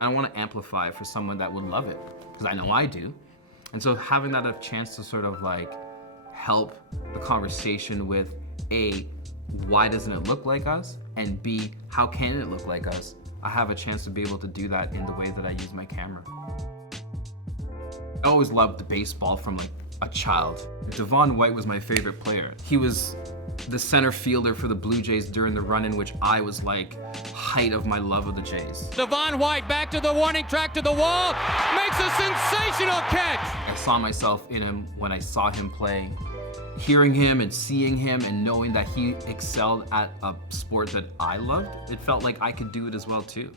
I want to amplify for someone that would love it, because I know I do. And so having that a chance to sort of like help the conversation with A, why doesn't it look like us? And B, how can it look like us? I have a chance to be able to do that in the way that I use my camera. I always loved the baseball from like a child. Devon White was my favorite player. He was the center fielder for the Blue Jays during the run in which I was like height of my love of the Jays. Devon White back to the warning track to the wall, makes a sensational catch. I saw myself in him when I saw him play. Hearing him and seeing him and knowing that he excelled at a sport that I loved, it felt like I could do it as well too.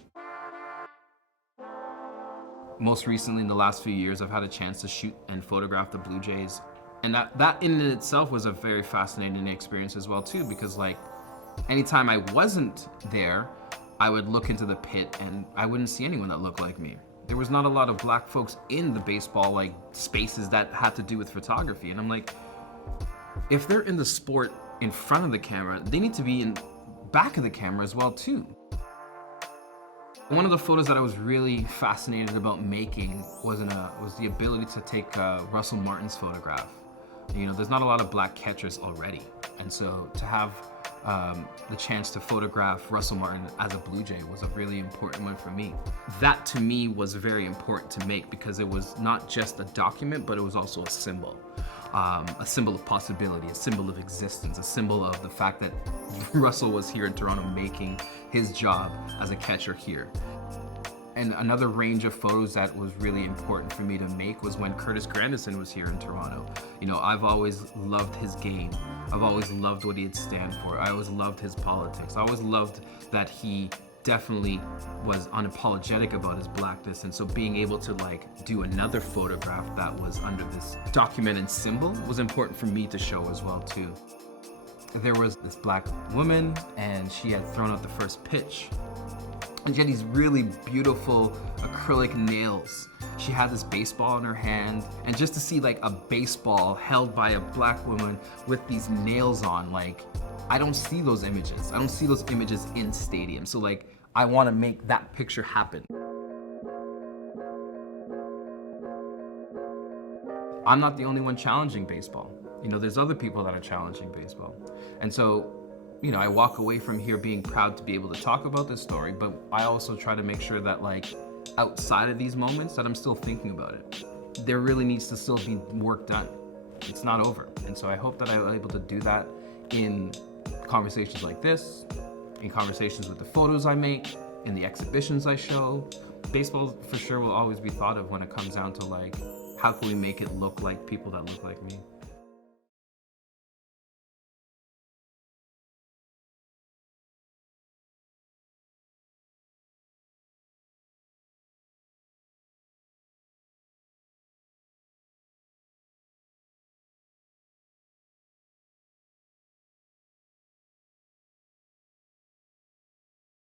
Most recently, in the last few years, I've had a chance to shoot and photograph the Blue Jays. And that in and itself was a very fascinating experience as well too, because like anytime I wasn't there, I would look into the pit and I wouldn't see anyone that looked like me. There was not a lot of black folks in the baseball like spaces that had to do with photography. And I'm like, if they're in the sport in front of the camera, they need to be in back of the camera as well too. One of the photos that I was really fascinated about making was the ability to take Russell Martin's photograph. You know, there's not a lot of black catchers already. And so to have the chance to photograph Russell Martin as a Blue Jay was a really important one for me. That to me was very important to make because it was not just a document, but it was also a symbol of possibility, a symbol of existence, a symbol of the fact that Russell was here in Toronto making his job as a catcher here. And another range of photos that was really important for me to make was when Curtis Grandison was here in Toronto. You know, I've always loved his game. I've always loved what he'd stand for. I always loved his politics. I always loved that he definitely was unapologetic about his blackness. And so being able to like do another photograph that was under this documented symbol was important for me to show as well too. There was this black woman and she had thrown out the first pitch. And she had these really beautiful acrylic nails. She had this baseball in her hand, and just to see like a baseball held by a black woman with these nails on, like, I don't see those images. I don't see those images in stadiums. So like, I wanna make that picture happen. I'm not the only one challenging baseball. You know, there's other people that are challenging baseball. And so, you know, I walk away from here being proud to be able to talk about this story, but I also try to make sure that like outside of these moments that I'm still thinking about it. There really needs to still be work done. It's not over. And so I hope that I'm able to do that in conversations like this, in conversations with the photos I make, in the exhibitions I show. Baseball for sure will always be thought of when it comes down to like, how can we make it look like people that look like me?